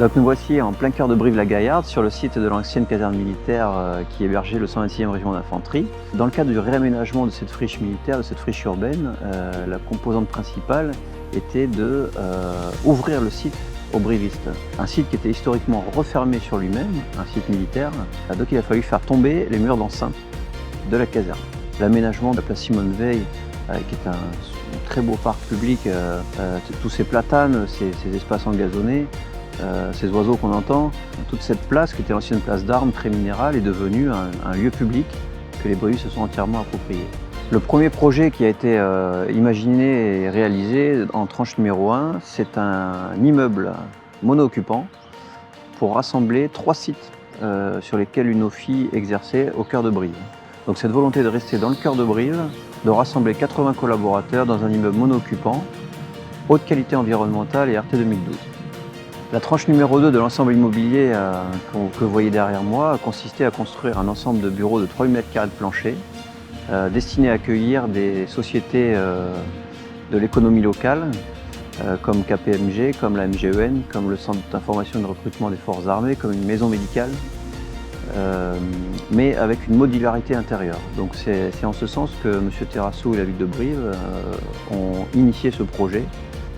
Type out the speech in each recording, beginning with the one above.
Donc nous voici en plein cœur de Brive-la-Gaillarde, sur le site de l'ancienne caserne militaire qui hébergeait le 126e régiment d'infanterie. Dans le cadre du réaménagement de cette friche militaire, de cette friche urbaine, la composante principale était de ouvrir le site aux brivistes. Un site qui était historiquement refermé sur lui-même, un site militaire, donc il a fallu faire tomber les murs d'enceinte de la caserne. L'aménagement de la place Simone Veil, qui est un très beau parc public, tous ces platanes, ces espaces engazonnés, ces oiseaux qu'on entend, toute cette place qui était l'ancienne place d'armes très minérale est devenue un lieu public que les brivistes se sont entièrement appropriés. Le premier projet qui a été imaginé et réalisé en tranche numéro 1, c'est un immeuble mono-occupant pour rassembler 3 sites sur lesquels UNOFI exerçait au cœur de Brive. Donc cette volonté de rester dans le cœur de Brive, de rassembler 80 collaborateurs dans un immeuble mono-occupant, haute qualité environnementale et RT 2012. La tranche numéro 2 de l'ensemble immobilier que vous voyez derrière moi a consisté à construire un ensemble de bureaux de 3000 m² de plancher destinés à accueillir des sociétés de l'économie locale comme KPMG, comme la MGEN, comme le Centre d'information et de recrutement des forces armées, comme une maison médicale, mais avec une modularité intérieure. Donc c'est en ce sens que M. Terrassou et la ville de Brive ont initié ce projet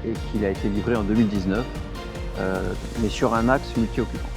et qu'il a été livré en 2019. Mais sur un axe multi-occupant.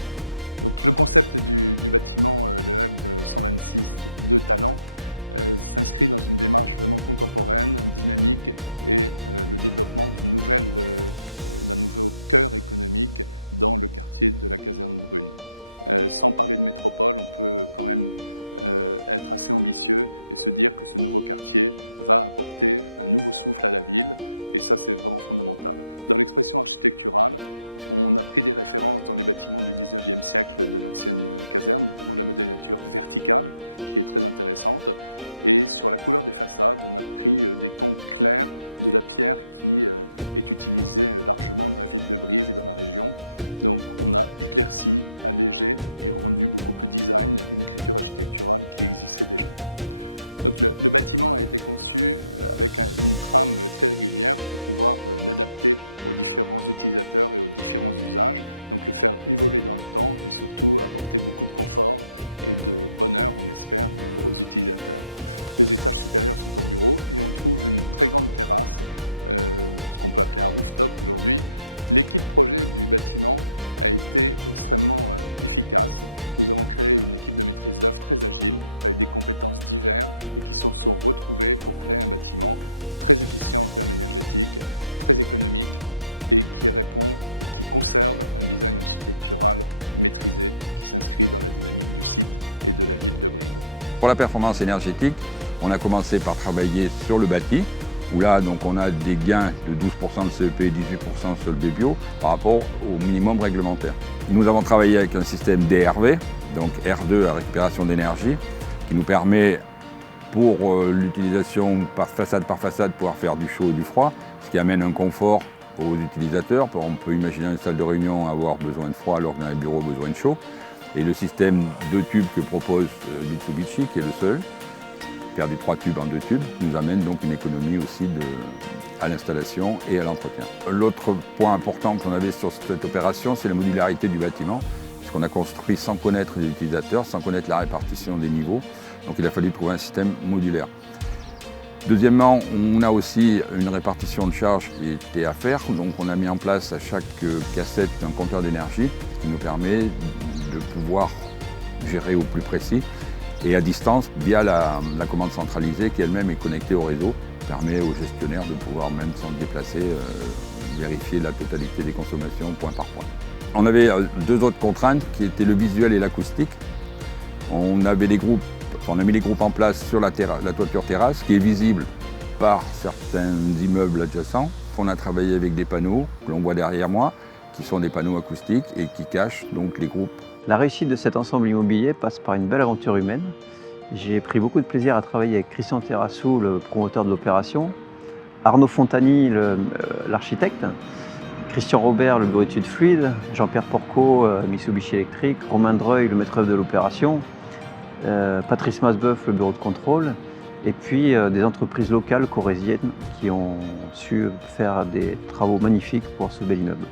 Pour la performance énergétique, on a commencé par travailler sur le bâti, où là donc, on a des gains de 12% de CEP et 18% sur le BBio par rapport au minimum réglementaire. Nous avons travaillé avec un système DRV, donc R2 à récupération d'énergie, qui nous permet pour l'utilisation par façade, pouvoir faire du chaud et du froid, ce qui amène un confort aux utilisateurs. On peut imaginer une salle de réunion avoir besoin de froid alors que dans les bureaux besoin de chaud. Et le système 2 tubes que propose Mitsubishi, qui est le seul, faire du 3 tubes en 2 tubes, nous amène donc une économie aussi à l'installation et à l'entretien. L'autre point important qu'on avait sur cette opération, c'est la modularité du bâtiment, puisqu'on a construit sans connaître les utilisateurs, sans connaître la répartition des niveaux. Donc il a fallu trouver un système modulaire. Deuxièmement, on a aussi une répartition de charges qui était à faire. Donc on a mis en place à chaque cassette un compteur d'énergie, ce qui nous permet de pouvoir gérer au plus précis et à distance via la commande centralisée qui elle-même est connectée au réseau, permet aux gestionnaires de pouvoir même sans se déplacer vérifier la totalité des consommations point par point. On avait 2 autres contraintes qui étaient le visuel et l'acoustique. On a mis les groupes en place sur la toiture terrasse qui est visible par certains immeubles adjacents. On a travaillé avec des panneaux que l'on voit derrière moi, qui sont des panneaux acoustiques et qui cachent donc les groupes. La réussite de cet ensemble immobilier passe par une belle aventure humaine. J'ai pris beaucoup de plaisir à travailler avec Christian Terrassou, le promoteur de l'opération, Arnaud Fontani, l'architecte, Christian Robert, le bureau d'études fluides, Jean-Pierre Porco, Mitsubishi Electric, Romain Dreuil, le maître œuvre de l'opération, Patrice Masbeuf, le bureau de contrôle, et puis des entreprises locales corréziennes qui ont su faire des travaux magnifiques pour ce bel immeuble.